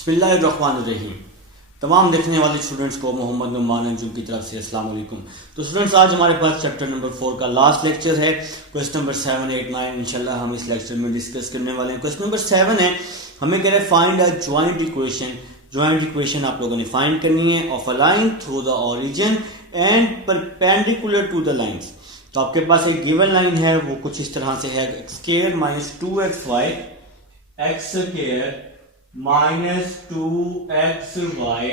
बिस्मिल्लाहिर्रहमानिर्रहीम। तमाम देखने वाले स्टूडेंट्स को मोहम्मद नुमान अंजुम की तरफ से अस्सलाम वालेकुम। तो स्टूडेंट्स, आज हमारे पास चैप्टर नंबर 4 का लास्ट लेक्चर है। क्वेश्चन नंबर 7, 8, 9 इंशाल्लाह हम इस लेक्चर में डिस्कस करने वाले हैं। क्वेश्चन नंबर 7 है, हमें कह रहे हैं find a joint equation. Joint equation आप लोगों ने फाइंड करनी है of a line through the origin and perpendicular to the lines. तो आपके पास एक गिवन लाइन है, वो कुछ इस तरह से है, x square minus 2xy x square minus 2xy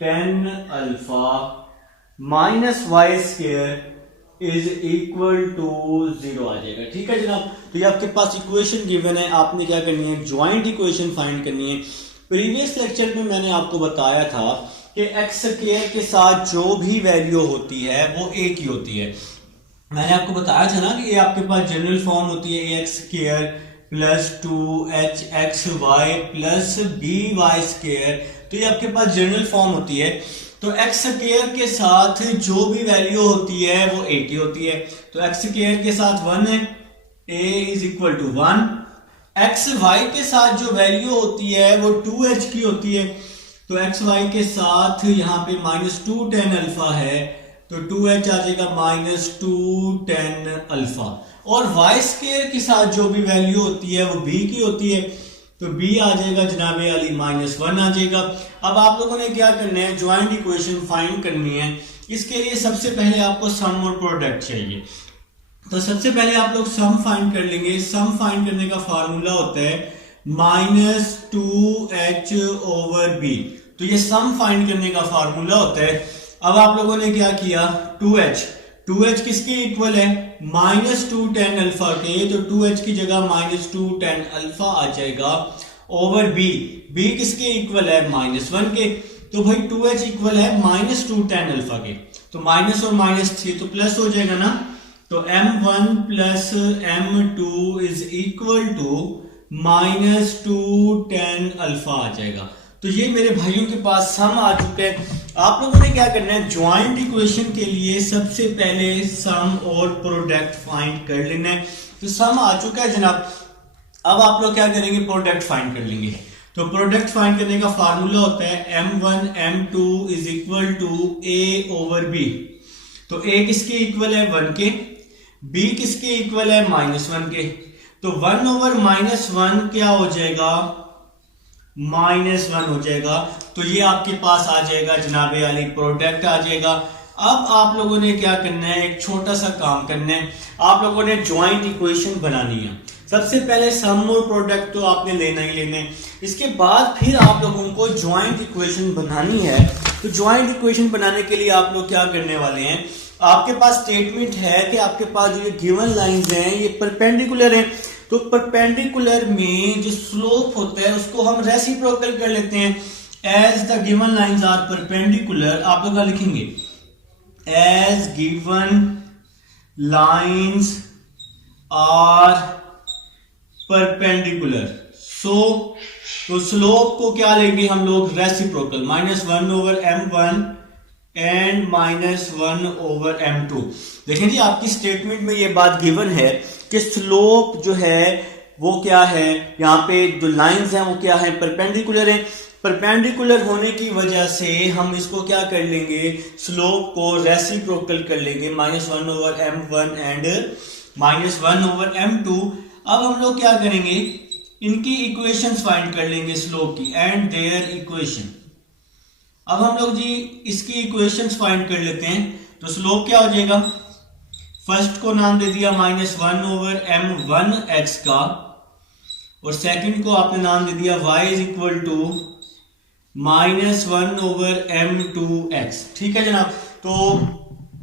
tan alpha minus Y square is equal to 0 आ जाएगा। ठीक है जनाब, तो ये आपके पास इक्वेशन गिवन है, आपने क्या करनी है, ज्वाइंट इक्वेशन फाइंड करनी है। प्रीवियस लेक्चर में मैंने आपको बताया था कि एक्स स्क्वायर के साथ जो भी वैल्यू होती है वो एक ही होती है। मैंने आपको बताया था ना कि ये आपके पास जनरल फॉर्म होती है x square plus 2hxy plus by square. तो ये आपके पास जनरल फॉर्म होती है। तो एक्स स्क्वायर के साथ जो भी वैल्यू होती है वो एक ही होती है। तो एक्स स्क्वायर के साथ 1 है, a is equal to 1। X Y के साथ जो वैल्यू होती है वो 2h की होती है। तो एक्स वाई के साथ यहाँ पे माइनस 2 tan अल्फा है, तो 2h आ जाएगा माइनस 2 tan अल्फा। और वाई स्क्वायर के साथ जो भी वैल्यू होती है वो b की होती है, तो b आ जाएगा जनाबे अली माइनस 1 आ जाएगा। अब आप लोगों ने क्या करना है, ज्वाइंट इक्वेशन फाइंड करनी है। इसके लिए सबसे पहले आपको सम और प्रोडक्ट चाहिए। तो सबसे पहले आप लोग सम फाइंड कर लेंगे। सम फाइंड करने का फार्मूला होता है माइनस 2h ओवर b। तो ये सम फाइंड करने का फार्मूला होता है। अब आप लोगों ने क्या किया, 2h किसके इक्वल है, माइनस 2 tan अल्फा के। तो 2h की जगह माइनस 2 tan अल्फा आ जाएगा ओवर b किसके इक्वल है, माइनस 1 के। तो भाई 2h इक्वल है माइनस 2 tan अल्फा के, तो माइनस और माइनस 3 तो प्लस हो जाएगा ना। तो m1 plus m2 is equal to minus 2 tan alpha आ जाएगा। तो ये मेरे भाइयों के पास सम आ चुका है। आप लोगों ने क्या करना है, ज्वाइंट इक्वेशन के लिए सबसे पहले सम और प्रोडक्ट फाइंड कर लेना है। तो सम आ चुका है जनाब, अब आप लोग क्या करेंगे, प्रोडक्ट फाइंड कर लेंगे। तो प्रोडक्ट फाइंड करने का फार्मूला होता है m1 m2 is equal to a over b। तो a किसके इक्वल है, 1 के, b किसके इक्वल है, माइनस 1 के। तो 1 ओवर माइनस 1 क्या हो जाएगा, माइनस 1 हो जाएगा। तो ये आपके पास आ जाएगा जनाबे वाली प्रोडक्ट आ जाएगा। अब आप लोगों ने क्या करना है, एक छोटा सा काम करना है, आप लोगों ने ज्वाइंट इक्वेशन बनानी है। सबसे पहले सम और प्रोडक्ट तो आपने लेना ही लेना है, इसके बाद फिर आप लोगों को ज्वाइंट इक्वेशन बनानी है। तो ज्वाइंट इक्वेशन बनाने के लिए आप लोग क्या करने वाले हैं, आपके पास स्टेटमेंट है कि आपके पास जो ये गिवन लाइंस हैं ये परपेंडिकुलर हैं। तो परपेंडिकुलर में जो स्लोप होता है उसको हम रेसिप्रोकल कर लेते हैं। As the given lines are perpendicular, आप लोग क्या लिखेंगे, as given lines are perpendicular. तो स्लोप को क्या लेंगे हम लोग, reciprocal, minus 1 over m1 and minus 1 over m2। देखें जी, आपकी स्टेटमेंट में ये बात गिवन है कि स्लोप जो है वो क्या है, यहाँ पे जो लाइंस हैं वो क्या है, परपेंडिकुलर हैं। परपेंडिकुलर होने की वजह से हम इसको क्या कर लेंगे, स्लोप को रेसिप्रोकल कर लेंगे, minus 1 over m1 and minus 1 over m2। अब हम लोग क्या करेंगे, इनकी इक्वेशंस फाइंड कर लेंगे स्लोप की, एंड देयर इक्वेशन। अब हम लोग जी इसकी इक्वेशंस फाइंड कर लेते हैं। तो स्लोप क्या हो जाएगा, फर्स्ट को नाम दे दिया माइनस 1 ओवर m1 x का, और सेकंड को आपने नाम दे दिया y is equal to minus 1 over m2 x। ठीक है जनाब, तो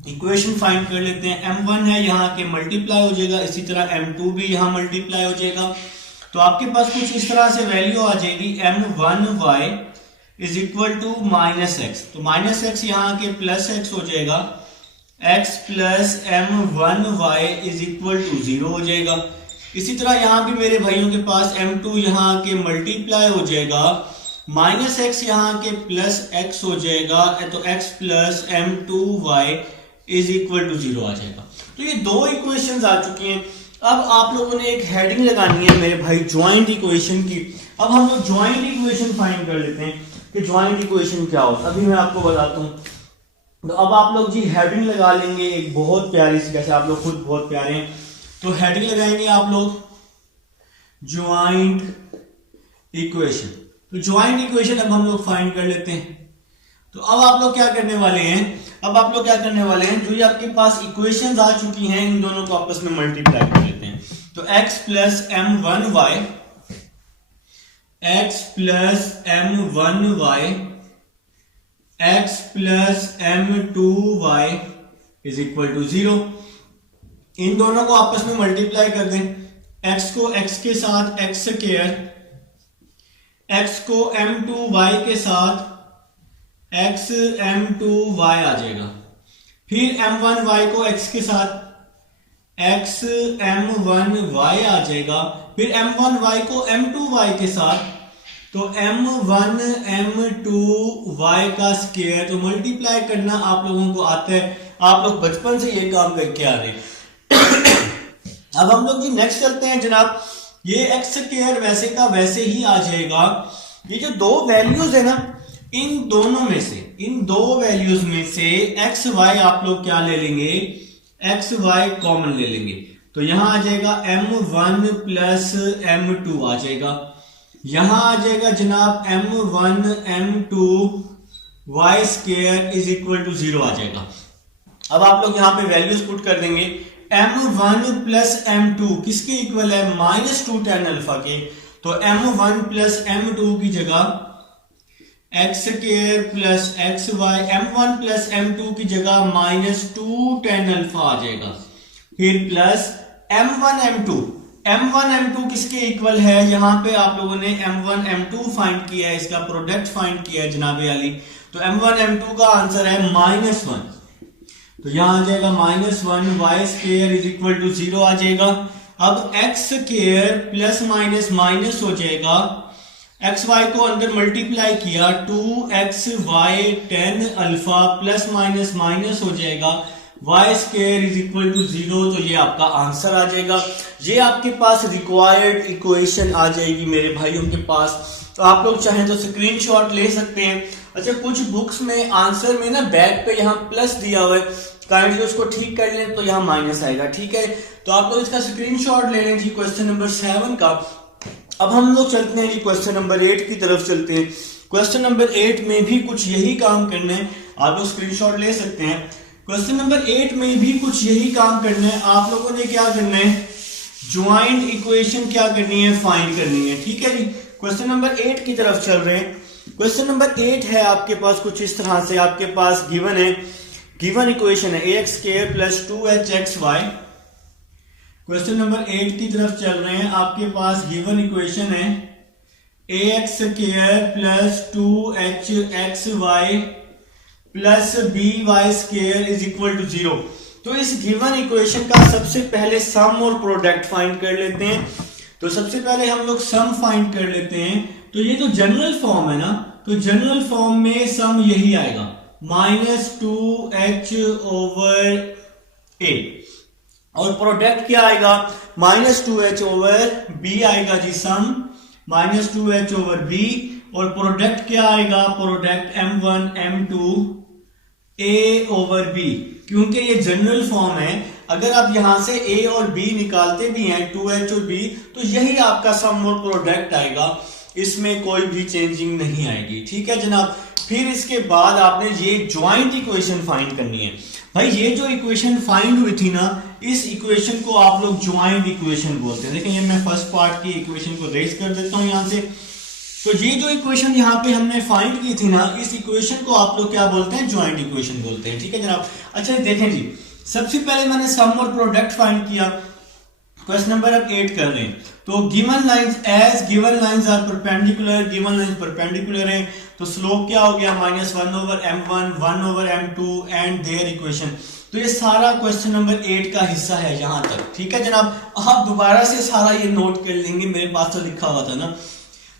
इक्वेशन फाइंड कर लेते हैं। m1 है यहाँ के मल्टीप्लाई हो जाएगा, इसी तरह m2 भी यहाँ मल्टीप्लाई हो जाएगा। तो आपके पास कुछ इस तरह से वैल्यू आ जाएगी, m1y is equal to minus x। तो माइनस x यहाँ के प्लस x हो जाएगा, x plus m1y is equal to 0 हो जाएगा। इसी तरह यहाँ भी मेरे भाइयों के पास m2 यहाँ के मल्टीप्लाई हो जाएगा, माइनस x यहाँ के प्लस x हो जाएगा, तो x plus m2y is equal to 0 आ जाएगा। तो ये दो इक्वेशंस आ चुकी हैं। अब आप लोगों ने एक हेडिंग लगानी है मेरे भाई ज्वाइंट इक्वेशन की। अब हम लोग ज्वाइंट इक्वेशन फाइंड कर लेते हैं कि ज्वाइंट इक्वेशन क्या होता है। अभी मैं आपको बताता हूँ। तो अब आप लोग जी हेडिंग लगा लेंगे एक बहुत प्यारी सी, जैसे आप लोग खुद बहुत प्यारे हैं, तो हेडिंग लगाएंगे आप लोग ज्वाइंट इक्वेशन। तो ज्वाइंट इक्वेशन अब हम लोग फाइंड कर लेते हैं। तो अब आप लोग क्या करने वाले हैं, जो ये आपके पास इक्वेशंस आ चुकी हैं, इन दोनों को आपस में मल्टीप्लाई कर लेते हैं। तो x plus m1y, x plus m1y, x plus m2y is equal to 0। इन दोनों को आपस में मल्टीप्लाई कर दें। x को x के साथ x स्क्वायर, x को m2y के साथ x m2y आ जाएगा। फिर m1y को x के साथ x m1y आ जाएगा। फिर m1y को m2y के साथ तो m1 m2y का स्क्वायर। तो मल्टीप्लाई करना आप लोगों को आता है, आप लोग बचपन से ये काम करके आ रहे हैं। अब हम लोग जी नेक्स्ट चलते हैं जनाब। ये x स्क्वायर वैसे का वैसे ही आ जाएगा। ये जो दो वैल्यूज है ना, इन दो वैल्यूज में से एक्स वाई आप लोग क्या ले लेंगे, एक्स वाई कॉमन ले लेंगे। तो यहां आ जाएगा m1 प्लस m2 आ जाएगा। यहां आ जाएगा जनाब m1 m2 y square is equal to 0 आ जाएगा। अब आप लोग यहां पे वैल्यूज पुट कर देंगे। m1 प्लस m2 किसके इक्वल है, -2 tan अल्फा के। तो m1 प्लस m2 की जगह X square plus X Y, m1 plus m2 की जगह -2 tan अल्फा आ जाएगा। फिर प्लस m1 m2 किसके इक्वल है, यहां पे आप लोगों ने m1 m2 फाइंड किया है, इसका प्रोडक्ट फाइंड किया है जनाबे अली। तो m1 m2 का आंसर है -1। तो यहां आ जाएगा -1 y square is equal to 0 आ जाएगा। अब X square plus minus minus हो जाएगा, एक्स वाई को अंदर मल्टीप्लाई किया 2xy tan alpha plus minus minus हो जाएगा, y square is equal to 0। तो ये आपका आंसर आ जाएगा। ये आपके पास रिक्वायर्ड इक्वेशन आ जाएगी मेरे भाइयों के पास। तो आप लोग चाहें तो स्क्रीनशॉट ले सकते हैं। अच्छा, कुछ बुक्स में आंसर में ना बैक पे यहाँ प्लस दिया हुआ है, काइंडली उसको ठीक कर लें तो यहाँ माइनस आएगा, ठीक है। तो आप लोग इसका स्क्रीनशॉट ले लें जी क्वेश्चन नंबर 7 का। अब हम लोग चलते हैं कि क्वेश्चन नंबर 8 की तरफ चलते हैं। क्वेश्चन नंबर 8 में भी कुछ यही काम करना है, आप लोग स्क्रीनशॉट ले सकते हैं। क्वेश्चन नंबर 8 में भी कुछ यही काम करना है। आप लोगों ने क्या करना है, ज्वाइंट इक्वेशन क्या करनी है, फाइंड करनी है, ठीक है जी। क्वेश्चन नंबर 8 की तरफ चल रहे हैं। क्वेश्चन नंबर 8 है आपके पास कुछ इस तरह से, आपके पास गिवन है, गिवन इक्वेशन है ax square plus 2hxy। Question number 8 की तरफ चल रहे हैं। आपके पास गिवन इक्वेशन है ax square plus 2hxy plus by square is equal to 0। तो इस गिवन इक्वेशन का सबसे पहले सम और प्रोडक्ट फाइंड कर लेते हैं। तो सबसे पहले हम लोग सम फाइंड कर लेते हैं। तो ये जो जनरल फॉर्म है ना, तो जनरल फॉर्म में सम यही आएगा -2h/a, और प्रोडक्ट क्या आएगा, -2h/b आएगा जी सम, -2h/b। और प्रोडक्ट क्या आएगा, प्रोडक्ट m1 m2 a/b। क्योंकि ये जनरल फॉर्म है, अगर आप यहां से a और b निकालते भी हैं 2h और b, तो यही आपका सम और प्रोडक्ट आएगा, इसमें कोई भी चेंजिंग नहीं आएगी, ठीक है जनाब। फिर इसके बाद आपने ये ज्वाइंट इक्वेशन फाइंड करनी है। भाई ये जो इक्वेशन फाइंड हुई थी ना, इस इक्वेशन को आप लोग ज्वाइंट इक्वेशन बोलते हैं। देखिए ये मैं फर्स्ट पार्ट की इक्वेशन को रेज कर देता हूं यहां से। तो ये जो इक्वेशन यहाँ पे हमने फाइंड की थी ना, इस इक्वेशन को आप लोग क्या बोलते हैं, ज्वाइंट इक्वेशन बोलते हैं, ठीक है जनाब। अच्छा देखें जी, सबसे पहले मैंने सम और प्रोडक्ट फाइंड किया। क्वेश्चन नंबर अब 8 कर रहे हैं। तो given lines, as given lines are perpendicular, given lines perpendicular है, तो स्लोप क्या हो गया, -1/m1 1/m2 and there equation. तो ये सारा क्वेश्चन नंबर 8 का हिस्सा है यहां तक, ठीक है जनाब। आप दोबारा से सारा ये नोट कर लेंगे, मेरे पास तो लिखा हुआ था ना।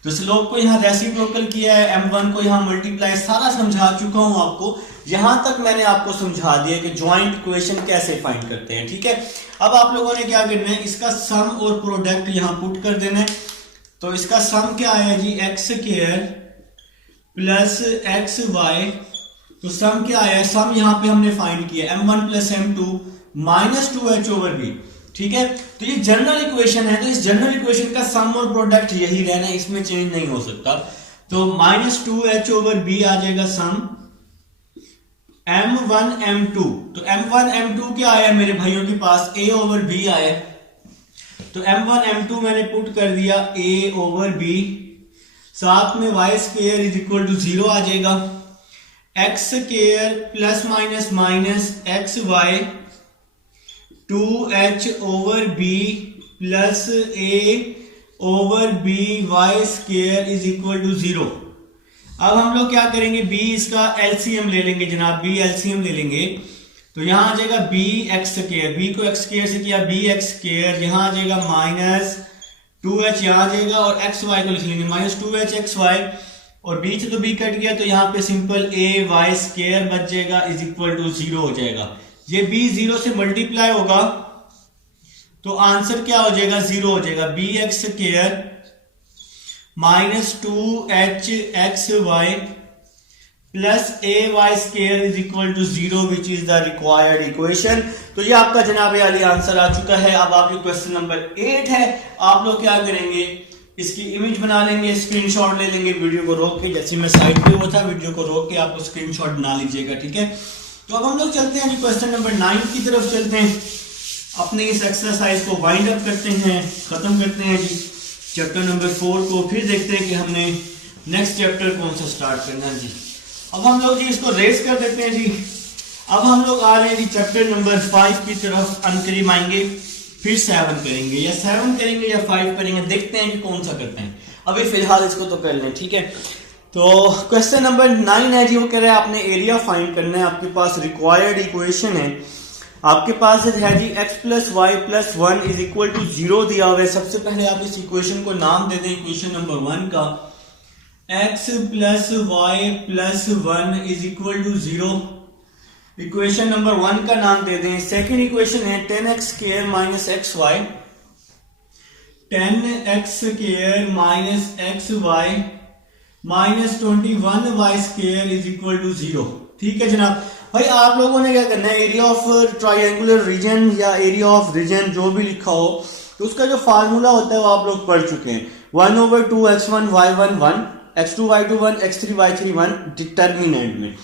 तो स्लोप को यहाँ रेसिप्रोकल किया है, m1 को यहाँ मल्टीप्लाई, सारा समझा चुका हूं आपको। यहां तक मैंने आपको समझा दिया कि ज्वाइंट इक्वेशन कैसे फाइंड करते हैं, ठीक है। अब आप लोगों ने क्या करना है, इसका सम और प्रोडक्ट यहां पुट कर देना है। तो इसका सम क्या आया जी, X square plus X Y. तो सम क्या आया, सम यहां पे हमने फाइंड किया m1 plus m2 minus 2h over B. ठीक है, तो ये जनरल इक्वेशन है, तो इस जनरल इक्वेशन का सम और प्रोडक्ट यही रहना है, इसमें चेंज नहीं हो सकता। तो माइनस 2h ओवर बी आ जाएगा सम m1 m2। तो m1 m2 क्या आया मेरे भाइयों के पास, a ओवर b आया। तो m1 m2 मैंने पुट कर दिया a ओवर b, साथ में y square is equal to 0 आ जाएगा, X square plus minus minus X Y 2h over B plus a over B Y square is equal to 0। अब हम लोग क्या करेंगे, b इसका एलसीएम ले लेंगे जनाब, b एलसीएम ले लेंगे। तो यहां आ जाएगा b एक्स स्क्वायर, b को एक्स स्क्वायर से किया b एक्स स्क्वायर, यहां आ जाएगा माइनस 2h, यहां आ जाएगा और एक्स वाई को लिख लेंगे माइनस 2h एक्स वाई, और बीच तो b कट गया, तो यहाँ पे सिंपल a वाई स्क्वायर बच जाएगा इज इक्वल टू 0 हो जाएगा। ये b 0 से मल्टीप्लाई होगा तो आंसर क्या हो जाएगा, 0 हो जाएगा। b X square minus 2h X Y plus a Y square is equal to 0 which is the required equation. तो ये आपका जनाब अली आंसर आ चुका है। अब आपके क्वेश्चन नंबर 8 है, आप लोग क्या करेंगे, इसकी इमेज बना लेंगे, स्क्रीनशॉट ले लेंगे, वीडियो को रोक के, जैसे मैं साइड पे हुआ था वीडियो को रोक के आपको स्क्रीनशॉट बना लीजिएगा। ठीक है, तो अब हम लोग चलते हैं जी क्वेश्चन नंबर 9 की तरफ चलते हैं, अपने इस एक्सरसाइज को वाइंड अप करते हैं, खत्म करते हैं जी चैप्टर नंबर 4 को, फिर देखते हैं कि हमने नेक्स्ट चैप्टर कौन सा स्टार्ट करना है जी। अब हम लोग जी इसको रेस कर देते हैं जी। अब हम लोग आ रहे हैं जी चैप्टर नंबर 5 की तरफ, अनकरीब आएंगे, फिर 7 करेंगे या 7 करेंगे या 5 करेंगे, देखते हैं कि कौन सा करते हैं। अभी फिलहाल इसको तो कर लें। ठीक है, तो क्वेश्चन नंबर 9 है जी, वो कह रहे हैं आपने एरिया फाइंड करना है, आपके पास रिक्वायर्ड इक्वेशन है, आपके पास है जी x plus Y plus 1 is equal to 0 दिया हुआ है। सबसे पहले आप इस इक्वेशन को नाम दे दें, इक्वेशन नंबर 1 का x plus Y plus 1 is equal to 0, equation number 1 का नाम दे दें। सेकंड इक्वेशन है 10x square minus X Y, 10x square minus X Y minus 21y square is equal to 0। ठीक है जनाब, भाई आप लोगों ने क्या करना है, एरिया ऑफ ट्रायंगुलर रीजन या एरिया ऑफ रीजन जो भी लिखा हो, तो उसका जो फार्मूला होता है वो आप लोग पढ़ चुके हैं, 1/2x1 y1 1 x2 y2 1 x3 y3 1 determinant में।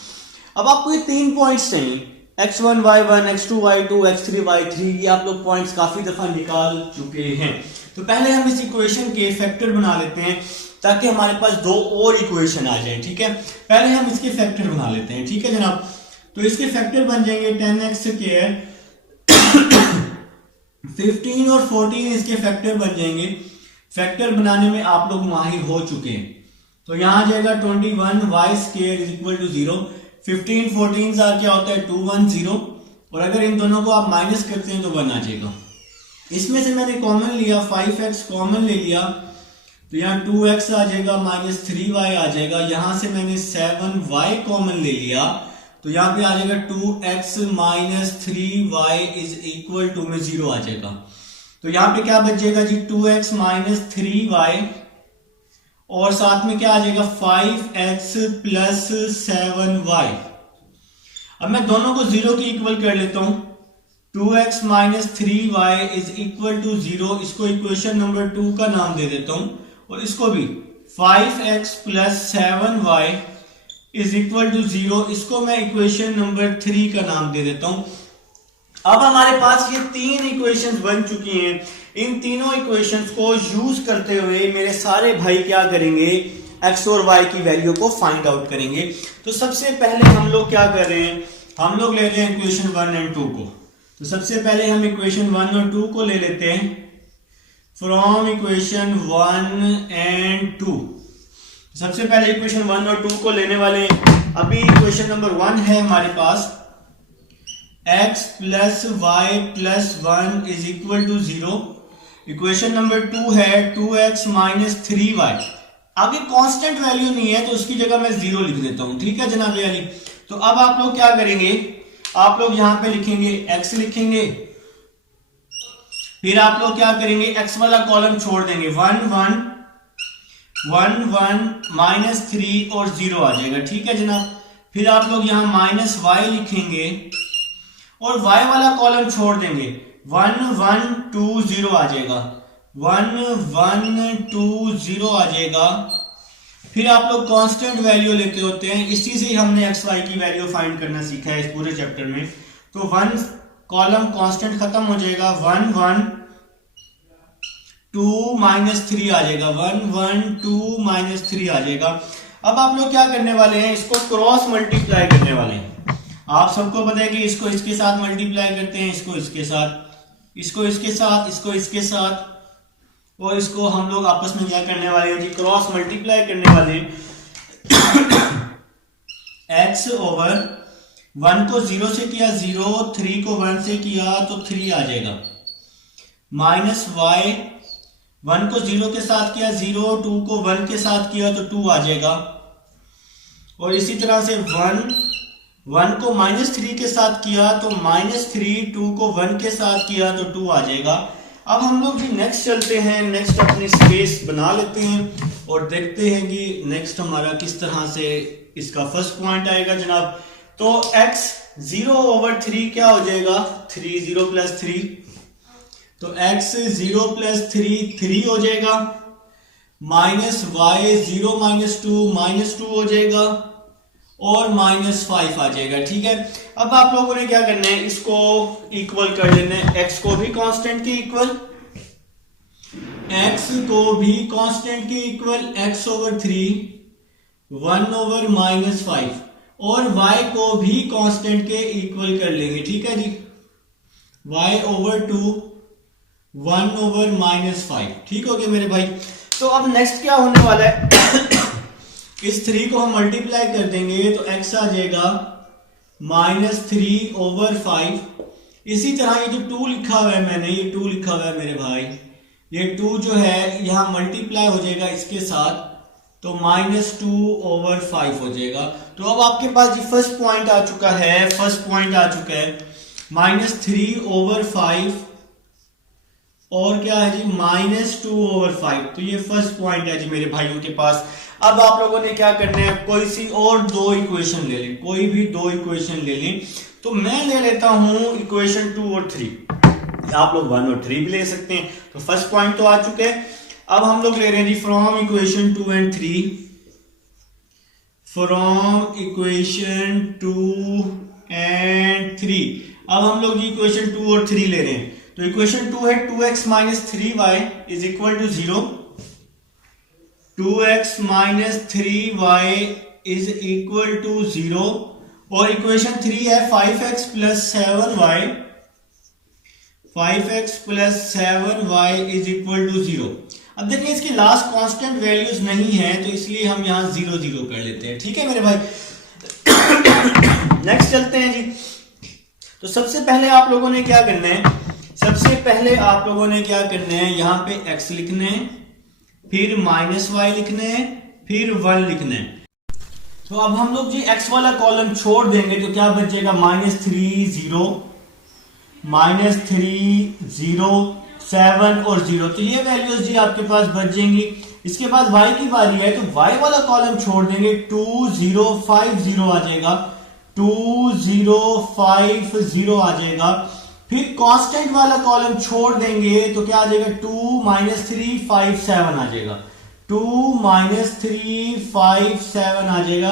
अब आपको ये 3 पॉइंट्स चाहिए, x1 y1 x2 y2 x3 y3, ये आप लोग पॉइंट्स काफी दफा निकाल चुके हैं। तो पहले हम इस इक्वेशन के फैक्टर बना लेते हैं ताकि हमारे पास 2 और इक्वेशन आ जाए। ठीक है, पहले हम इसके फैक्टर बना लेते हैं। ठीक है जनाब, तो इसके फैक्टर बन जाएंगे 10x स्क्वायर 15 और 14 इसके फैक्टर बन जाएंगे। फैक्टर बनाने में आप लोग माहिर हो चुके हैं, तो यहां आ जाएगा 21y square is equal to 0, 15 14 का क्या होता है 210, और अगर इन दोनों को आप माइनस करते हैं तो 1 आ जाएगा। इसमें से मैंने कॉमन लिया, 5x कॉमन ले लिया, तो यहाँ 2x आ जाएगा माइनस 3y आ जाएगा, यहां से मैंने 7y कॉमन ले लिया, तो यहाँ पे आ जाएगा 2x minus 3y is equal to में 0 आ जाएगा। तो यहाँ पे क्या बचेगा जी 2x माइनस 3y, और साथ में क्या आ जाएगा 5x प्लस 7y। अब मैं दोनों को 0 के इक्वल कर लेता हूं, 2x minus 3y is equal to 0, इसको इक्वेशन नंबर 2 का नाम दे देता हूं, और इसको भी 5x plus 7y is equal to 0, इसको मैं इक्वेशन नंबर 3 का नाम दे देता हूं। अब हमारे पास ये 3 इक्वेशंस बन चुकी हैं। इन तीनों इक्वेशंस को यूज करते हुए मेरे सारे भाई क्या करेंगे, x और y की वैल्यू को फाइंड आउट करेंगे। तो सबसे पहले हम लोग क्या कर रहे हैं, हम लोग ले रहे हैं इक्वेशन 1 और 2 को। तो सबसे पहले हम इक्वेशन 1 और 2 को ले लेते हैं फ्रॉम इक्वेशन 1 एंड 2। सबसे पहले इक्वेशन 1 और 2 को लेने वाले हैं। अभी इक्वेशन नंबर 1 है हमारे पास x plus Y plus 1 is equal to 0। Equation number 2 है 2x माइनस 3y। आगे कांस्टेंट वैल्यू नहीं है तो उसकी जगह मैं 0 लिख देता हूं। ठीक है जनाब अली, तो अब आप लोग क्या करेंगे, आप लोग यहां पे लिखेंगे x लिखेंगे, फिर आप लोग क्या करेंगे x वाला कॉलम छोड़ देंगे 1 1 1 1 माइनस 3 और 0 आ जाएगा। ठीक है जनाब। फिर आप लोग यहाँ माइनस वाई लिखेंगे और y वाला कॉलम छोड़ देंगे। 1 1 2 0 आ जाएगा। 1 1 2 0 आ जाएगा। फिर आप लोग कांस्टेंट वैल्यू लेते होते हैं, इसी से हमने एक्स वाई की वैल्यू फाइंड करना सीखा है इस पूरे चैप्टर में। तो 1 कॉलम कांस्टेंट खत्म हो जाएगा। 1 1 2 माइनस 3 आ जाएगा। 1 1 2 माइनस 3 आ जाएगा। अब आप लोग क्या करने वाले हैं, इसको क्रॉस मल्टीप्लाई करने वाले हैं। आप सबको पता है कि इसको इसके साथ मल्टीप्लाई करते हैं, इसको इसके साथ, इसको इसके साथ, इसको इसके साथ, और इसको हम लोग आपस में क्या करने वाले हैं जी, क्रॉस मल्टीप्लाई करने वाले हैं। x ओवर 1 को 0 से किया 0, 3 को 1 से किया तो 3 आ जाएगा। माइनस y 1 को 0 के साथ किया 0, 2 को 1 के साथ किया तो 2 आ जाएगा। और इसी तरह से 1 को माइनस 3 के साथ किया तो माइनस 3, 2 को 1 के साथ किया तो 2 आ जाएगा। अब हम लोग जी नेक्स्ट चलते हैं, नेक्स्ट अपनी स्पेस बना लेते हैं और देखते हैं कि नेक्स्ट हमारा किस तरह से इसका फर्स्ट पॉइंट आएगा जनाब। तो x 0 ओवर 3 क्या हो जाएगा, 3 0 प्लस 3, तो x 0 प्लस 3 3 हो जाएगा। माइनस y 0 माइनस 2 हो जाएगा और माइनस 5 आ जाएगा। ठीक है। अब आप लोगों ने क्या करना है, इसको इक्वल कर लेना है, x को भी कांस्टेंट के इक्वल, x को भी कांस्टेंट के equal, x over 3 1 over minus 5, और y को भी कांस्टेंट के इक्वल कर लेंगे। ठीक है जी। y over 2 1 over minus 5। ठीक हो गया मेरे भाई। तो अब नेक्स्ट क्या होने वाला है, इस 3 को हम मल्टीप्लाई कर देंगे तो x आ जाएगा माइनस 3 ओवर 5। इसी तरह ये जो 2 लिखा हुआ है मैंने, ये 2 लिखा हुआ है मेरे भाई, ये 2 जो है यहां मल्टीप्लाई हो जाएगा इसके साथ तो माइनस 2 ओवर 5 हो जाएगा। तो अब आपके पास जी फर्स्ट पॉइंट आ चुका है, माइनस 3 ओवर 5 और क्या है जी माइनस 2 ओवर 5। तो ये फर्स्ट पॉइंट है जी मेरे भाइयों के पास। अब आप लोगों ने क्या करना है, कोई सी और 2 इक्वेशन ले लें, कोई भी 2 इक्वेशन ले लें। तो मैं ले लेता हूं इक्वेशन 2 और 3, आप लोग 1 और 3 भी ले सकते हैं। तो फर्स्ट पॉइंट तो आ चुके हैं। अब हम लोग ले रहे हैं जी from equation 2 and 3, from equation 2 and 3। अब हम लोग इक्वेशन 2 और 3 ले रहे हैं। तो इक्वेशन 2 है 2x minus 3y is equal to 0, 2x minus 3y is equal to 0, और इक्वेशन 3 है 5x plus 7y, 5x plus 7y is equal to 0। अब देखिए इसकी लास्ट कांस्टेंट वैल्यूज नहीं है तो इसलिए हम यहां 0 0 कर लेते हैं। ठीक है मेरे भाई। नेक्स्ट चलते हैं जी। तो सबसे पहले आप लोगों ने क्या करना है, यहां पे x लिखना है, फिर माइनस वाई लिखने हैं, फिर 1 लिखने हैं। तो अब हम लोग जी x वाला कॉलम छोड़ देंगे तो क्या बचेगा, माइनस 3 0, माइनस 3 0 7 और 0। तो ये वैल्यूज जी आपके पास बच जाएंगी। इसके बाद y की बारी है तो y वाला कॉलम छोड़ देंगे, 2 0 5 0 आ जाएगा, 2 0 5 0 आ जाएगा। फिर कांस्टेंट वाला कॉलम छोड़ देंगे तो क्या आ जाएगा, 2 माइनस 3 5 7 आ जाएगा, 2 माइनस 3 5 7 आ जाएगा।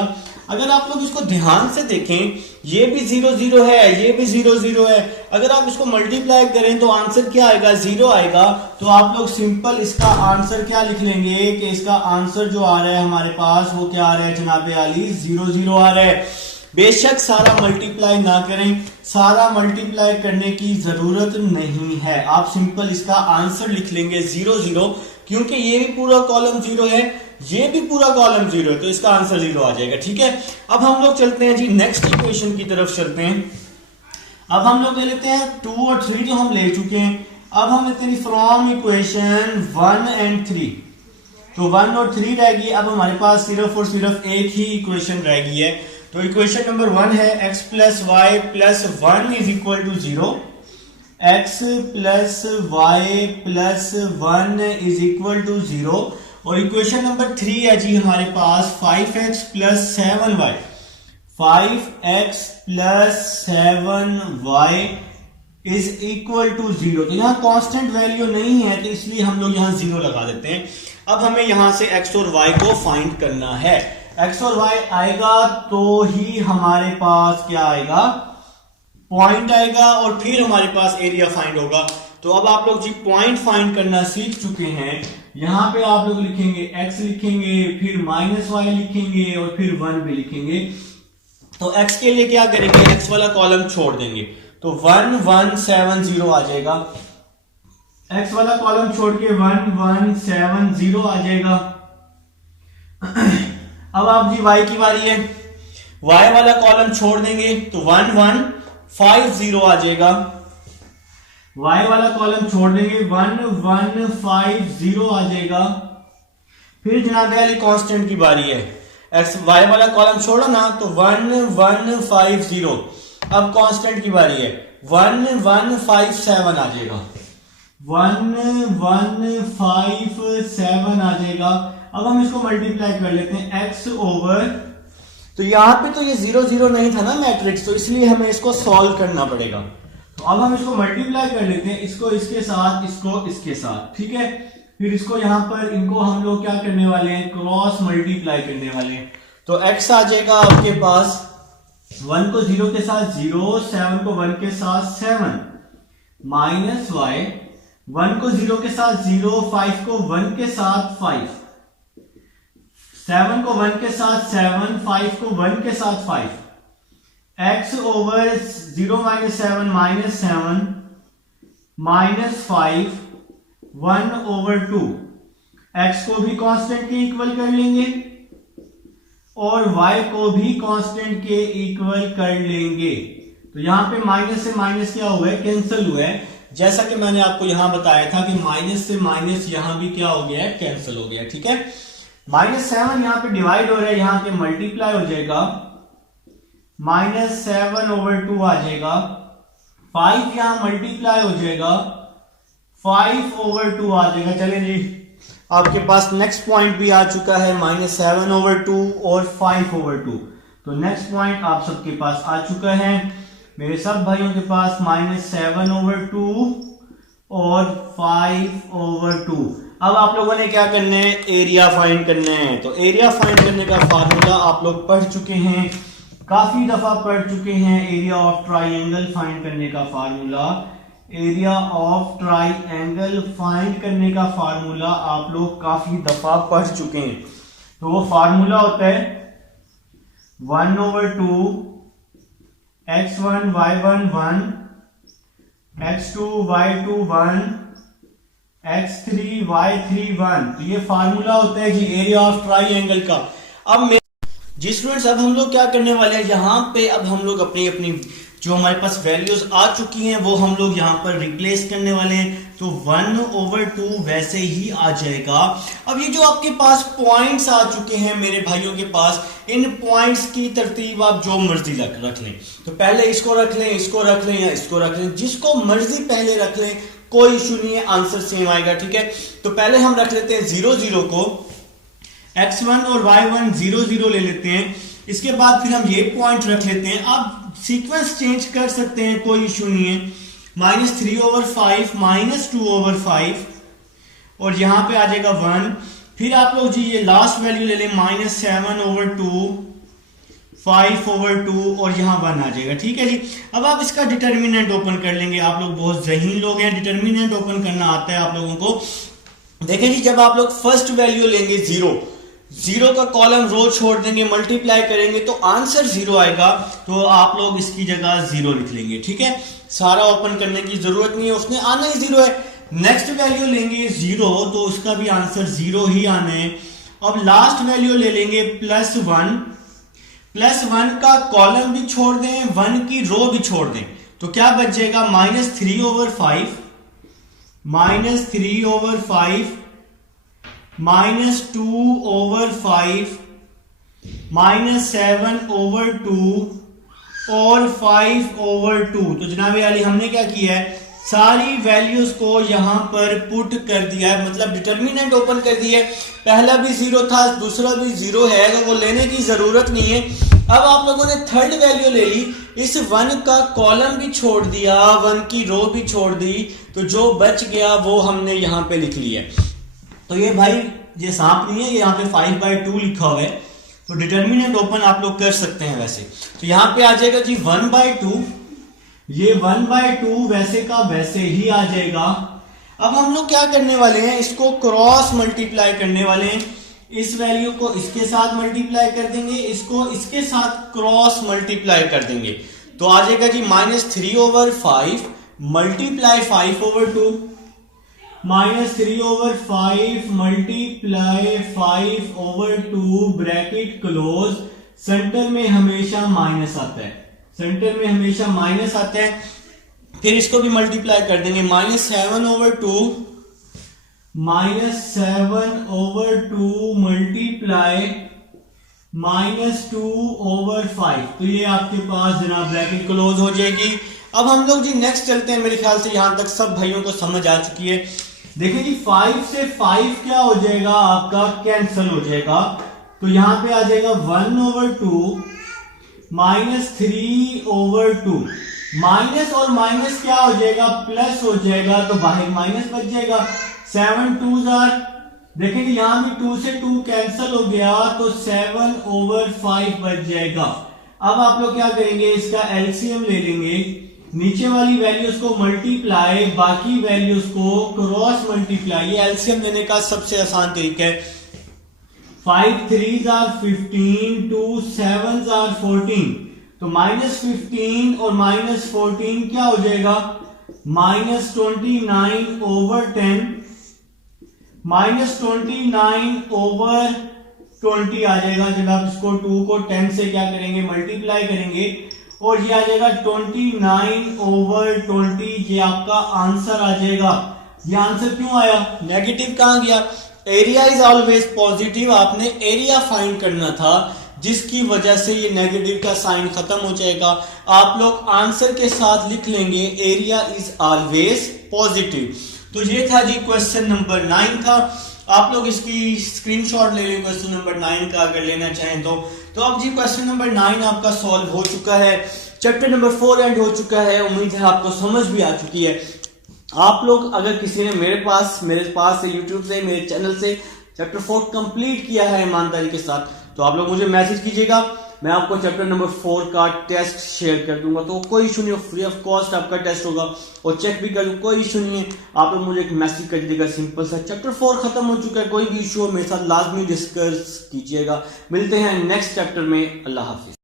अगर आप लोग इसको ध्यान से देखें, ये भी 0 0 है, ये भी 0 0 है। अगर आप इसको मल्टीप्लाई करें तो आंसर क्या आएगा, 0 आएगा। तो आप लोग सिंपल इसका आंसर क्या लिख लेंगे कि इसका आंसर जो आ रहा है हमारे पास वो क्या आ रहा है जनाबे आली, 0 0 आ रहा है। बेशक सारा मल्टीप्लाई ना करें, सारा मल्टीप्लाई करने की जरूरत नहीं है, आप सिंपल इसका आंसर लिख लेंगे 0 0, क्योंकि ये भी पूरा कॉलम 0 है, ये भी पूरा कॉलम 0 है, तो इसका आंसर 0 आ जाएगा। ठीक है। अब हम लोग चलते हैं जी नेक्स्ट इक्वेशन की तरफ चलते हैं। अब हम लोग ले लेते हैं 2 और 3 जो हम ले चुके हैं। अब हम लेते हैं फ्रॉम इक्वेशन 1 एंड 3। तो 1 और 3 रह गई। अब हमारे पास सिर्फ और सिर्फ एक ही इक्वेशन रह गई है। तो इक्वेशन नंबर 1 है x plus Y plus 1 is equal to 0, x plus Y plus 1 is equal to 0, और इक्वेशन नंबर 3 है जी हमारे पास 5x plus 7y, 5x plus 7y is equal to 0। तो यहाँ कांस्टेंट वैल्यू नहीं है तो इसलिए हम लोग यहाँ 0 लगा देते हैं। अब हमें यहां से x और y को फाइंड करना है। x और y आएगा तो ही हमारे पास क्या आएगा, पॉइंट आएगा और फिर हमारे पास एरिया फाइंड होगा। तो अब आप लोग जी पॉइंट फाइंड करना सीख चुके हैं। यहां पे आप लोग लिखेंगे x लिखेंगे, फिर माइनस y लिखेंगे और फिर 1 भी लिखेंगे। तो x के लिए क्या करेंगे, x वाला कॉलम छोड़ देंगे तो 1 1 7 0 आ जाएगा। x वाला कॉलम छोड़ के 1 1 7 0 आ जाएगा। अब आप जी y की बारी है, y वाला कॉलम छोड़ देंगे तो 1 1 5 0 आ जाएगा। y वाला कॉलम छोड़ देंगे 1 1 5 0 आ जाएगा। फिर जनाब वाली कांस्टेंट की बारी है, x y वाला कॉलम छोड़ो ना तो 1 1 5 0। अब कांस्टेंट की बारी है 1 1 5 7 आ जाएगा, 1 1 5 7 आ जाएगा। अब हम इसको मल्टीप्लाई कर लेते हैं x ओवर, तो यहां पे तो ये 0 0 नहीं था ना मैट्रिक्स, तो इसलिए हमें इसको सॉल्व करना पड़ेगा। तो अब हम इसको मल्टीप्लाई कर लेते हैं, इसको इसके साथ, इसको इसके साथ, ठीक है। फिर इसको यहां पर इनको हम लोग क्या करने वाले हैं, क्रॉस मल्टीप्लाई करने वाले हैं। तो x आ जाएगा आपके पास 1 को 0 के साथ 0, 7 को 1 के साथ 7, माइनस y 1 को 0 के साथ 0, 5 को 1 के साथ 5, 7 को 1 के साथ 7, 5 को 1 के साथ 5, x over 0 minus 7 minus 7 minus 5 1 over 2। x को भी कांस्टेंट के इक्वल कर लेंगे और y को भी कांस्टेंट के इक्वल कर लेंगे। तो यहां पे माइनस से माइनस क्या हुआ है, कैंसिल हुआ है। जैसा कि मैंने आपको यहां बताया था कि माइनस से माइनस यहां भी क्या हो गया है, कैंसिल हो गया, ठीक है। माइनस 7 यहां पे डिवाइड हो रहा है, यहां पे मल्टीप्लाई हो जाएगा, माइनस 7 ओवर 2 आ जाएगा। 5 यहां मल्टीप्लाई हो जाएगा, 5 ओवर 2 आ जाएगा। चलिए जी, आपके पास नेक्स्ट पॉइंट भी आ चुका है, माइनस 7 ओवर 2 और 5 ओवर 2। तो नेक्स्ट पॉइंट आप सबके पास आ चुका है, मेरे सब भाइयों के पास माइनस 7 ओवर 2 और 5 ओवर 2। अब आप लोगों ने क्या करना है, एरिया फाइंड करना है। तो एरिया फाइंड करने का फार्मूला आप लोग पढ़ चुके हैं, काफी दफा पढ़ चुके हैं। एरिया ऑफ ट्राइंगल फाइंड करने का formula, area of triangle find करने का फार्मूला आप लोग काफी दफा पढ़ चुके हैं। तो वो फार्मूला होता है 1 over 2 x1 y1 1, x2 y2 1, x3 y3 1। तो ये फार्मूला होता है जी एरिया ऑफ ट्राइंगल का। अब जी स्टूडेंट्स, अब हम लोग क्या करने वाले हैं, यहाँ पे अब हम लोग अपनी अपनी जो हमारे पास वैल्यूज आ चुकी हैं वो हम लोग यहाँ पर रिप्लेस करने वाले हैं। तो 1 ओवर 2 वैसे ही आ जाएगा। अब ये जो आपके पास पॉइंट्स आ चुके हैं मेरे भाइयों के पास, इन पॉइंट्स की तरतीब आप जो मर्जी रख लें। तो पहले इसको रख लें, इसको रख लें या इसको रख लें, जिसको मर्जी पहले रख लें, कोई इशू नहीं है, आंसर सेम आएगा, ठीक है। तो पहले हम रख लेते हैं 0 0 को, x1 और y1 0 0 ले लेते हैं। इसके बाद फिर हम ये पॉइंट रख लेते हैं। आप सीक्वेंस चेंज कर सकते हैं, कोई इशू नहीं है। माइनस 3 ओवर 5 माइनस 2 ओवर 5 और यहां पे आ जाएगा 1। फिर आप लोग जी ये लास्ट वैल्यू ले लें, माइनस 7 ओवर 2, 5 ओवर 2 और यहां 1 आ जाएगा, ठीक है जी। अब आप इसका डिटर्मिनेंट ओपन कर लेंगे। आप लोग बहुत ज़हीन लोग हैं, डिटर्मिनेंट ओपन करना आता है आप लोगों को। देखें जी, जब आप लोग फर्स्ट वैल्यू लेंगे 0 का कॉलम रो छोड़ देंगे, मल्टीप्लाई करेंगे तो आंसर 0 आएगा। तो आप लोग इसकी जगह 0 लिख लेंगे, ठीक है। सारा ओपन करने की जरूरत नहीं है, उसने आना ही 0 है। नेक्स्ट वैल्यू लेंगे 0 तो उसका भी आंसर 0 ही आना है। अब लास्ट वैल्यू ले लेंगे +1, +1 का कॉलम भी छोड़ दें, 1 की रो भी छोड़ दें, तो क्या बच जाएगा, -3 ओवर 5, -3 ओवर 5, -2 ओवर 5, -7 ओवर 2 और 5 ओवर 2। तो जनाब वाली हमने क्या किया है, सारी वैल्यूज को यहाँ पर पुट कर दिया है, मतलब डिटर्मिनेंट ओपन कर दिया है। पहला भी 0 था, दूसरा भी 0 है, तो वो लेने की जरूरत नहीं है। अब आप लोगों ने थर्ड वैल्यू ले ली, इस 1 का कॉलम भी छोड़ दिया, 1 की रो भी छोड़ दी, तो जो बच गया वो हमने यहाँ पे लिख लिया। तो ये भाई ये सांप नहीं है, ये यहाँ पे 5/2 लिखा हुआ है, तो डिटर्मिनेंट ओपन आप लोग कर सकते हैं वैसे। तो यहाँ पे आ जाएगा जी 1/2, ये 1/2 वैसे का वैसे ही आ जाएगा। अब हम लोग क्या करने वाले हैं, इसको क्रॉस मल्टीप्लाई करने वाले हैं। इस वैल्यू को इसके साथ मल्टीप्लाई कर देंगे, इसको इसके साथ क्रॉस मल्टीप्लाई कर देंगे, तो आ जाएगा जी -3/5 multiply 5/2, -3/5 multiply 5/2 bracket close. Centre में हमेशा माइनस आता है, सेंटर में हमेशा माइनस आता है। फिर इसको भी मल्टीप्लाई कर देंगे, -7/2 मल्टीप्लाई -2/5, तो ये आपके पास जनाब ब्रैकेट क्लोज हो जाएगी। अब हम लोग जी नेक्स्ट चलते हैं, मेरे ख्याल से यहां तक सब भाइयों को समझ आ चुकी है। देखिए जी 5 से 5 क्या हो जाएगा, आपका कैंसिल हो जाएगा, तो यहां पे आ जाएगा 1/2 -3/2, माइनस और माइनस क्या हो जाएगा, प्लस हो जाएगा, तो बाहर माइनस बच जाएगा। 7 2s आर, देखेंगे यहां भी 2 से 2 कैंसिल हो गया, तो 7/5 बच जाएगा। अब आप लोग क्या करेंगे, इसका एलसीएम ले लेंगे, नीचे वाली वैल्यूज को मल्टीप्लाई, बाकी वैल्यूज को क्रॉस मल्टीप्लाई। ये एलसीएम लेने का सबसे आसान तरीका है। 5 3s आर 15, 2 7s आर 14, तो -15 और -14 क्या हो जाएगा, -29/10, -29/20 आ जाएगा। जब आप इसको 2 को 10 से क्या करेंगे, मल्टीप्लाई करेंगे, और ये आ जाएगा 29/20, ये आपका आंसर आ जाएगा। ये आंसर क्यों आया, नेगेटिव कहां गया, एरिया इज ऑलवेज पॉजिटिव, आपने एरिया फाइंड करना था, जिसकी वजह से ये नेगेटिव का साइन खत्म हो जाएगा। आप लोग आंसर के साथ लिख लेंगे एरिया इज ऑलवेज पॉजिटिव। तो ये था जी क्वेश्चन नंबर 9 था। आप लोग इसकी स्क्रीनशॉट ले लें क्वेश्चन नंबर 9 का, अगर लेना चाहें तो। अब जी क्वेश्चन नंबर 9 आपका सॉल्व हो चुका है, चैप्टर नंबर 4 एंड हो चुका है। उम्मीद है आपको समझ भी आ चुकी है। आप लोग अगर किसी ने मेरे पास से यूट्यूब से, मेरे चैनल से चैप्टर 4 कंप्लीट किया है ईमानदारी के साथ, तो आप लोग मुझे मैसेज कीजिएगा, मैं आपको चैप्टर नंबर 4 का टेस्ट शेयर कर दूंगा। तो कोई इशू नहीं, फ्री ऑफ कॉस्ट आपका टेस्ट होगा, और चेक भी कर दूंगा, कोई इशू नहीं है। आप लोग मुझे एक मैसेज कर दीजिएगा, सिंपल सा। चैप्टर 4 खत्म हो चुका है, कोई भी इशू हो मेरे साथ लाजमी डिस्कस कीजिएगा। मिलते हैं नेक्स्ट चैप्टर में, अल्लाह हाफिज।